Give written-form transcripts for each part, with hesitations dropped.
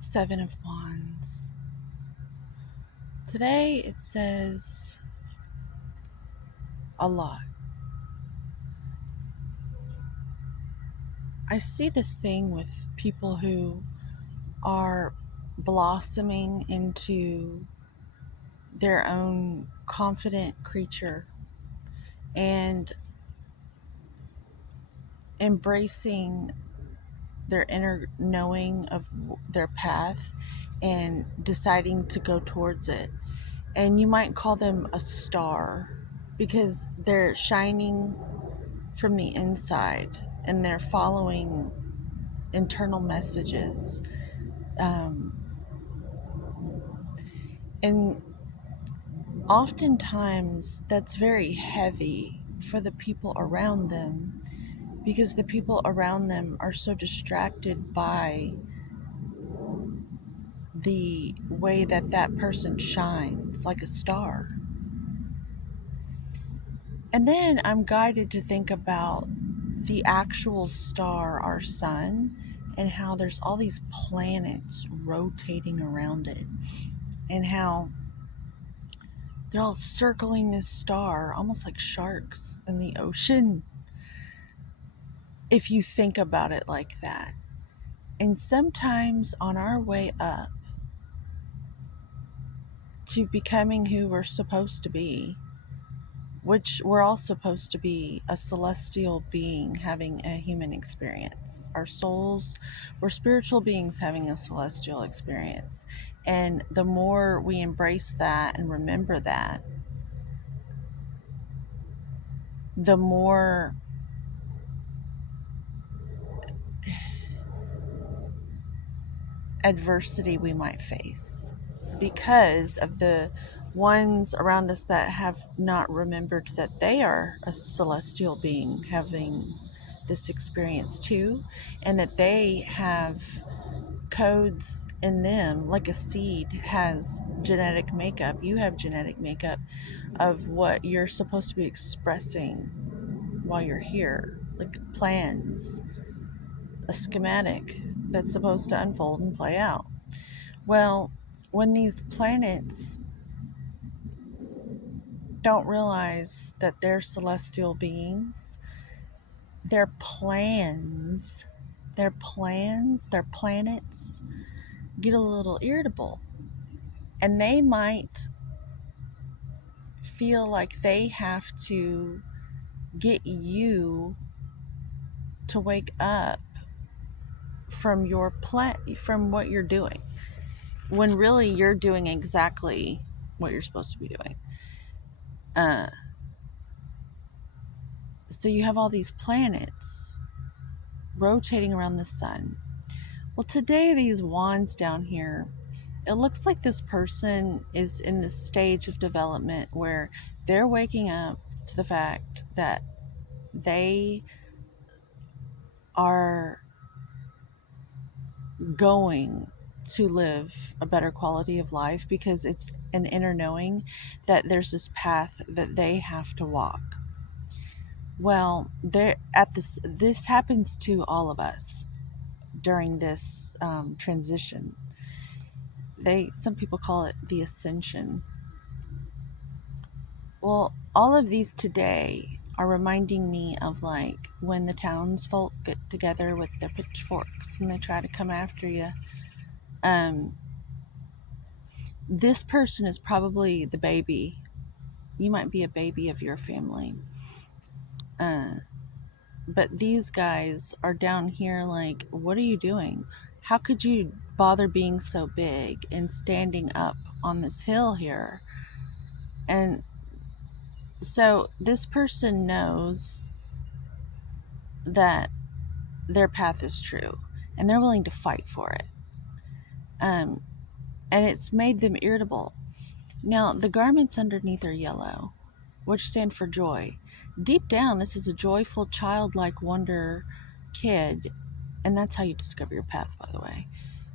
Seven of Wands. Today it says a lot. I see this thing with people who are blossoming into their own confident creature and embracing their inner knowing of their path and deciding to go towards it. And you might call them a star because they're shining from the inside and they're following internal messages. Um, and oftentimes that's very heavy for the people around them because the people around them are so distracted by the way that that person shines like a star. And then I'm guided to think about the actual star, our sun, and how there's all these planets rotating around it, and how they're all circling this star almost like sharks in the ocean, if you think about it like that. And sometimes on our way up to becoming who we're supposed to be, which we're all supposed to be a celestial being having a human experience. Our souls, we're spiritual beings having a celestial experience. And the more we embrace that and remember that, the more adversity we might face because of the ones around us that have not remembered that they are a celestial being having this experience too, and that they have codes in them like a seed has genetic makeup. You have genetic makeup of what you're supposed to be expressing while you're here, like plans, a schematic that's supposed to unfold and play out. Well, when these planets don't realize that they're celestial beings, their plans, their planets get a little irritable. And they might feel like they have to get you to wake up from from what you're doing, when really you're doing exactly what you're supposed to be doing. Uh, so you have all these planets rotating around the sun. Well, today, these wands down here, it looks like this person is in this stage of development where they're waking up to the fact that they are going to live a better quality of life because it's an inner knowing that there's this path that they have to walk. Well, this happens to all of us during this transition. Some people call it the ascension. Well, all of these today are reminding me of like when the townsfolk get together with their pitchforks and they try to come after you. Um, this person is probably the baby. You might be a baby of your family. Uh, but these guys are down here like, what are you doing? How could you bother being so big and standing up on this hill here? And so this person knows that their path is true and they're willing to fight for it. Um, and it's made them irritable. Now, the garments underneath are yellow, which stand for joy. Deep down, this is a joyful, childlike wonder kid, and that's how you discover your path, by the way.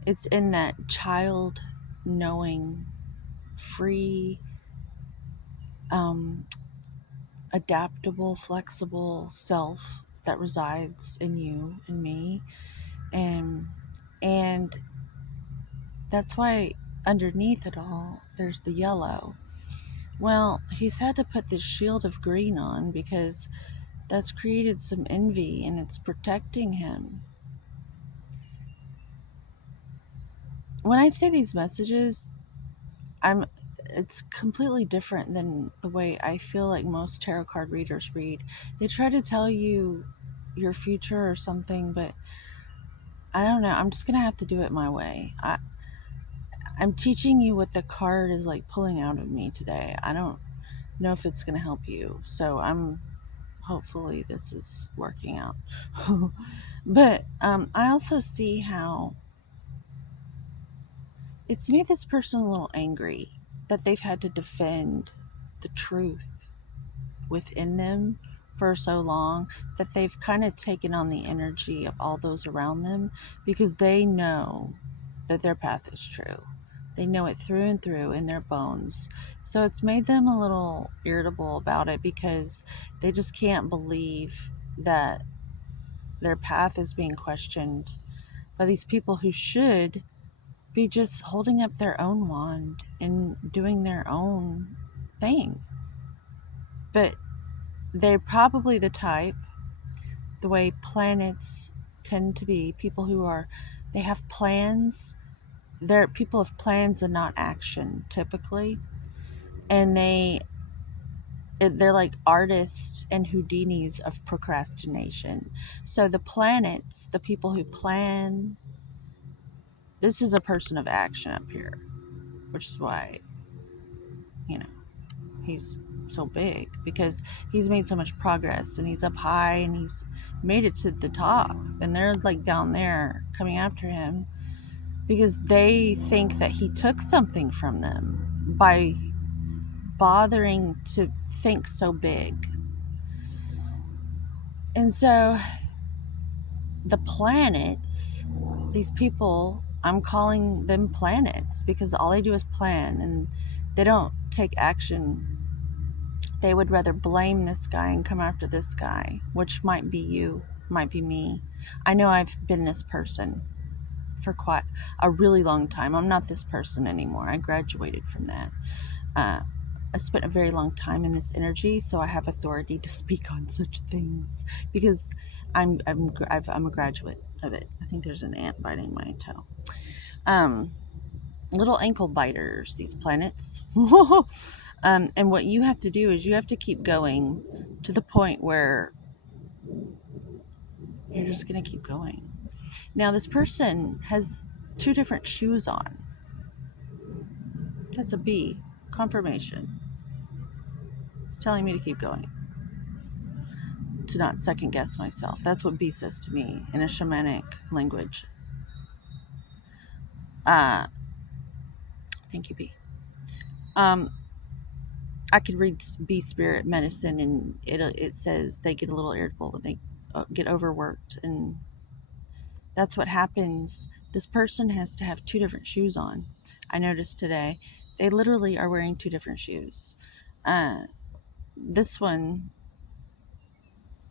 It's in that child knowing, free, um, adaptable, flexible self that resides in you and me. And That's why underneath it all, there's the yellow. Well, he's had to put this shield of green on because that's created some envy and it's protecting him. When I say these messages, I'm it's completely different than the way I feel like most tarot card readers read. They try to tell you your future or something, but I don't know. I'm just going to have to do it my way. I'm teaching you what the card is like pulling out of me today. I don't know if it's going to help you. So hopefully this is working out. But I also see how it's made this person a little angry that they've had to defend the truth within them for so long, that they've kind of taken on the energy of all those around them because they know that their path is true. They know it through and through in their bones. So it's made them a little irritable about it because they just can't believe that their path is being questioned by these people who should be just holding up their own wand and doing their own thing. But they're probably the type, the way planets tend to be, people who are, they have plans. They're people of plans and not action, typically. And they're like artists and Houdinis of procrastination. So the planets, the people who plan, this is a person of action up here, which is why, you know, he's so big because he's made so much progress and he's up high and he's made it to the top, and they're like down there coming after him because they think that he took something from them by bothering to think so big. And so the planets, these people, I'm calling them planets because all they do is plan and they don't take action. They would rather blame this guy and come after this guy, which might be you, might be me. I know I've been this person for quite a really long time. I'm not this person anymore. I graduated from that. I spent a very long time in this energy, so I have authority to speak on such things because I'm a graduate of it. I think there's an ant biting my toe. Little ankle biters, these planets. And what you have to do is you have to keep going to the point where you're just going to keep going. Now, this person has two different shoes on. That's a B. Confirmation. It's telling me to keep going, to not second guess myself. That's what B says to me in a shamanic language. Thank you, B. I could read B spirit medicine, and it says they get a little irritable when they get overworked, and that's what happens. This person has to have two different shoes on. I noticed today they literally are wearing two different shoes. This one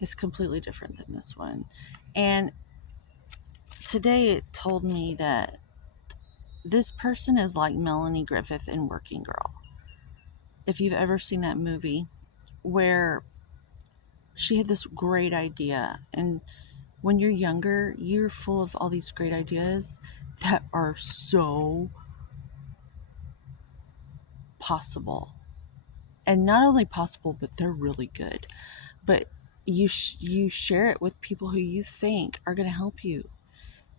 is completely different than this one, and today it told me that this person is like Melanie Griffith in Working Girl. If you've ever seen that movie where she had this great idea, and when you're younger, you're full of all these great ideas that are so possible. And not only possible, but they're really good. But you share it with people who you think are going to help you.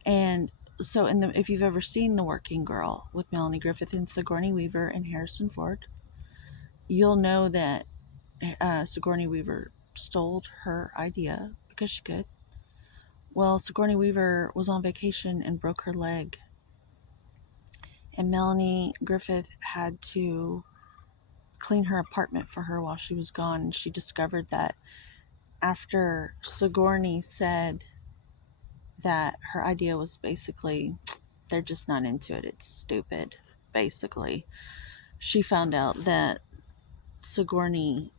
And so if you've ever seen The Working Girl with Melanie Griffith and Sigourney Weaver and Harrison Ford, you'll know that Sigourney Weaver stole her idea because she could. Well, Sigourney Weaver was on vacation and broke her leg. And Melanie Griffith had to clean her apartment for her while she was gone. And she discovered that after Sigourney said that her idea was basically, they're just not into it, it's stupid, basically. She found out that Sigourney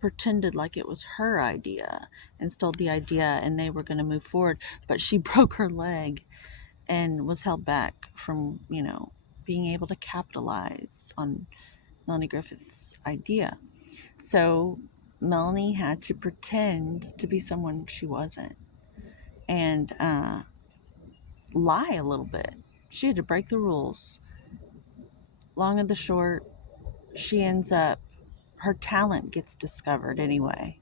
pretended like it was her idea and stole the idea and they were going to move forward, but she broke her leg and was held back from, being able to capitalize on Melanie Griffith's idea. So Melanie had to pretend to be someone she wasn't, and lie a little bit. She had to break the rules. Long and the short, she ends up, her talent gets discovered anyway.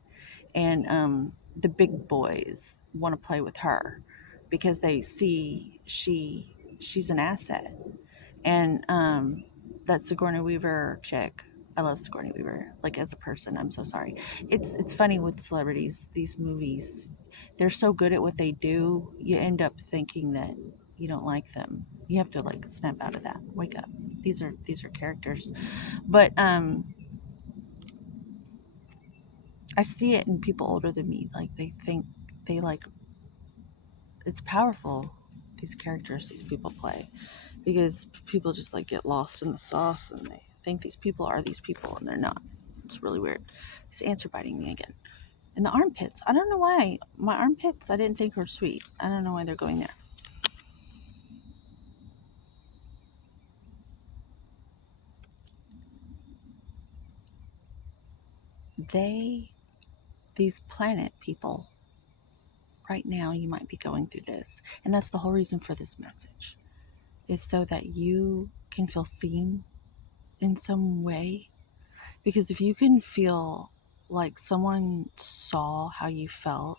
And the big boys want to play with her because they see she's an asset. And that Sigourney Weaver chick, I love Sigourney Weaver. Like, as a person, I'm so sorry. It's funny with celebrities. These movies, they're so good at what they do. You end up thinking that you don't like them. You have to like snap out of that. Wake up. These are characters. But I see it in people older than me. Like, they think they like, it's powerful, these characters these people play, because people just like get lost in the sauce and they think these people are these people and they're not. It's really weird. These ants are biting me again. And the armpits, I don't know why. My armpits, I didn't think were sweet. I don't know why they're going there. They, these planet people, right now you might be going through this. And that's the whole reason for this message, is so that you can feel seen in some way. Because if you can feel like someone saw how you felt,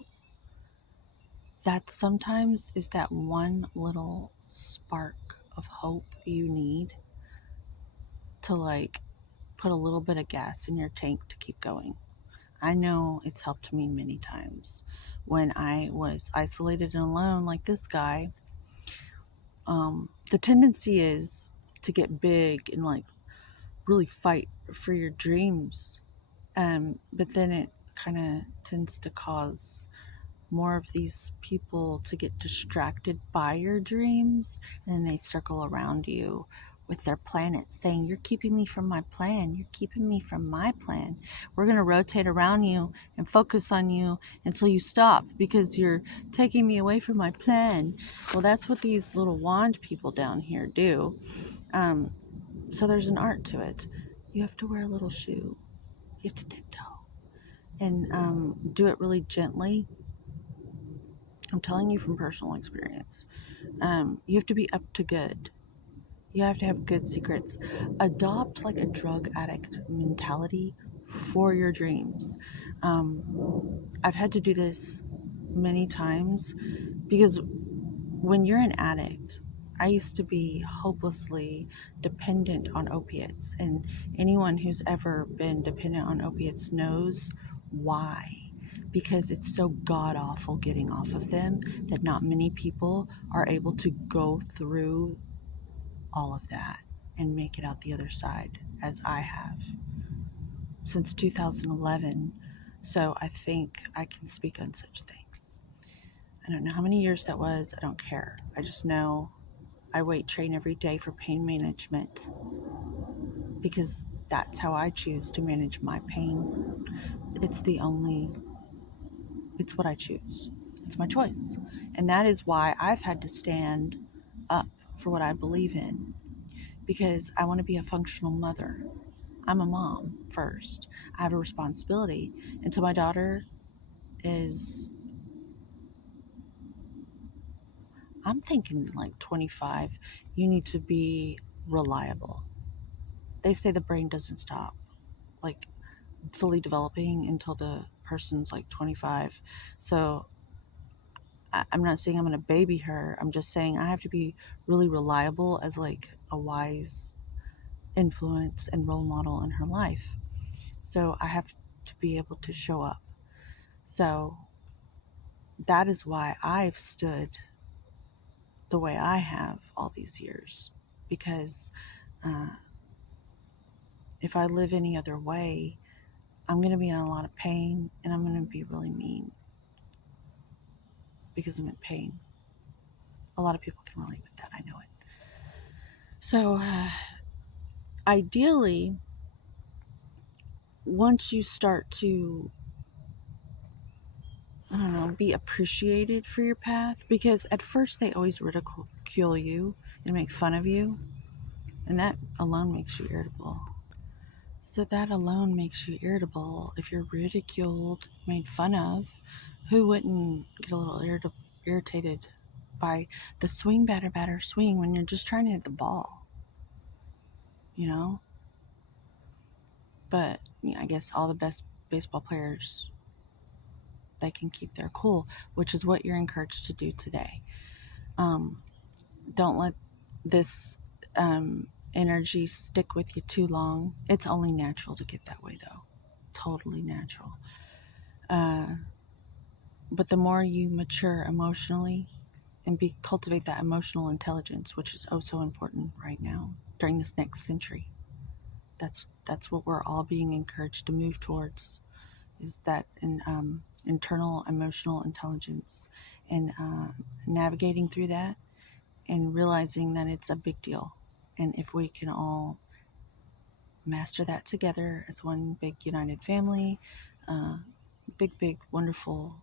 that sometimes is that one little spark of hope you need to like put a little bit of gas in your tank to keep going. I know it's helped me many times when I was isolated and alone, like this guy. The tendency is to get big and like really fight for your dreams. But then it kind of tends to cause more of these people to get distracted by your dreams, and then they circle around you with their planets saying, "You're keeping me from my plan. You're keeping me from my plan. We're going to rotate around you and focus on you until you stop because you're taking me away from my plan." Well, that's what these little wand people down here do. Um, so there's an art to it. You have to wear a little shoe. You have to tiptoe and do it really gently. I'm telling you from personal experience. You have to be up to good. You have to have good secrets. Adopt like a drug addict mentality for your dreams. I've had to do this many times because when you're an addict, I used to be hopelessly dependent on opiates, and anyone who's ever been dependent on opiates knows why. Because it's so god awful getting off of them that not many people are able to go through all of that and make it out the other side, as I have since 2011. So I think I can speak on such things. I don't know how many years that was. I don't care. I just know I weight train every day for pain management because that's how I choose to manage my pain. It's the only, it's what I choose. It's my choice. And that is why I've had to stand up for what I believe in, because I want to be a functional mother. I'm a mom first. I have a responsibility. Until my daughter is, I'm thinking like 25, you need to be reliable. They say the brain doesn't stop like fully developing until the person's like 25. So I'm not saying I'm going to baby her. I'm just saying I have to be really reliable as like a wise influence and role model in her life. So I have to be able to show up. So that is why I've stood the way I have all these years. Because uh, if I live any other way, I'm going to be in a lot of pain and I'm going to be really mean because I'm in pain. A lot of people can relate with that. I know it. So, ideally, once you start to, I don't know, be appreciated for your path, because at first they always ridicule you and make fun of you, and that alone makes you irritable. So that alone makes you irritable. If you're ridiculed, made fun of, who wouldn't get a little irritated by the swing, batter, swing when you're just trying to hit the ball, you know? But I guess all the best baseball players, they can keep their cool, which is what you're encouraged to do today. Don't let this energy stick with you too long. It's only natural to get that way, though. Totally natural. But the more you mature emotionally and cultivate that emotional intelligence, which is oh so important right now during this next century, that's what we're all being encouraged to move towards, is that internal emotional intelligence, and navigating through that and realizing that it's a big deal. And if we can all master that together as one big united family, big, wonderful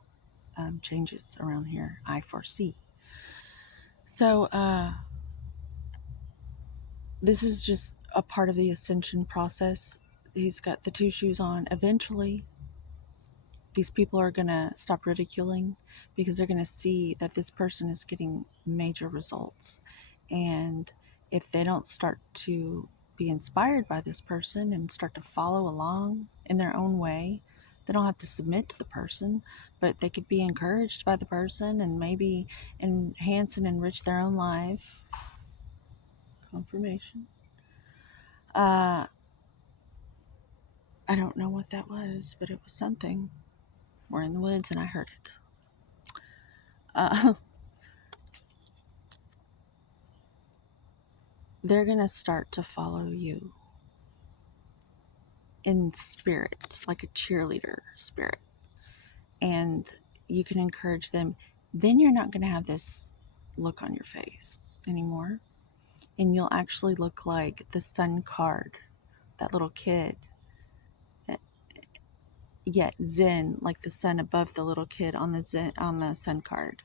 changes around here I foresee. So, this is just a part of the ascension process. He's got the two shoes on. Eventually, these people are going to stop ridiculing because they're going to see that this person is getting major results. And if they don't start to be inspired by this person and start to follow along in their own way, they don't have to submit to the person, but they could be encouraged by the person and maybe enhance and enrich their own life. Confirmation. I don't know what that was, but it was something. We're in the woods and I heard it. They're going to start to follow you in spirit, like a cheerleader spirit. And you can encourage them. Then you're not going to have this look on your face anymore. And you'll actually look like the sun card, that little kid. Yet Zen, like the sun above the little kid on the sun card.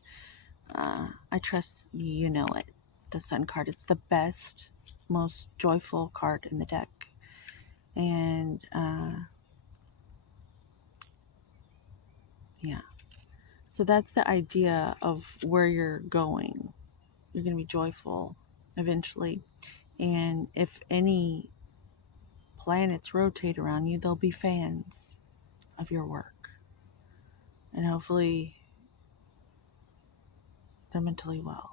I trust you know it. The sun card. It's the best, most joyful card in the deck. And yeah. So that's the idea of where you're going. You're going to be joyful eventually. And if any planets rotate around you, they'll be fans of your work. And hopefully they're mentally well.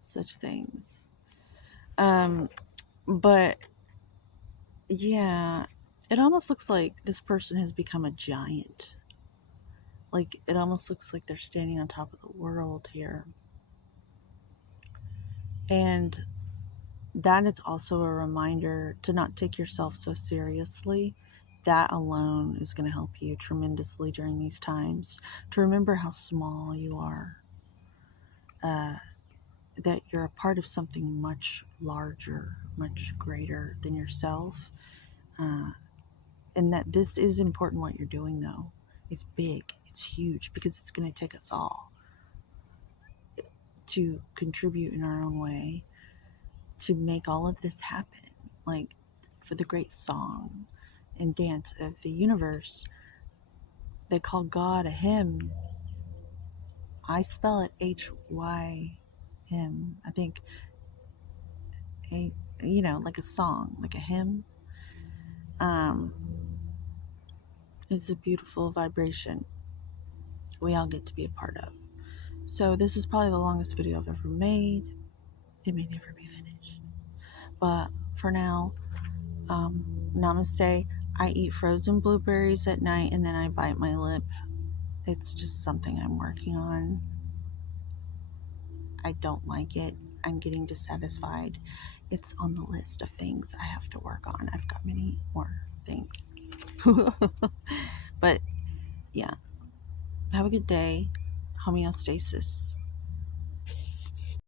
Such things. But yeah, it almost looks like this person has become a giant. Like, it almost looks like they're standing on top of the world here. And that is also a reminder to not take yourself so seriously. That alone is going to help you tremendously during these times. To remember how small you are. That you're a part of something much larger, much greater than yourself. And that this is important what you're doing, though. It's big. It's huge because it's going to take us all to contribute in our own way to make all of this happen. Like, for the great song and dance of the universe, they call God a hymn. I spell it Hym. I think, like a song, like a hymn. It's a beautiful vibration we all get to be a part of. So this is probably the longest video I've ever made. It may never be finished. But for now, namaste. I eat frozen blueberries at night and then I bite my lip. It's just something I'm working on. I don't like it. I'm getting dissatisfied. It's on the list of things I have to work on. I've got many more things. But yeah, have a good day. Homeostasis.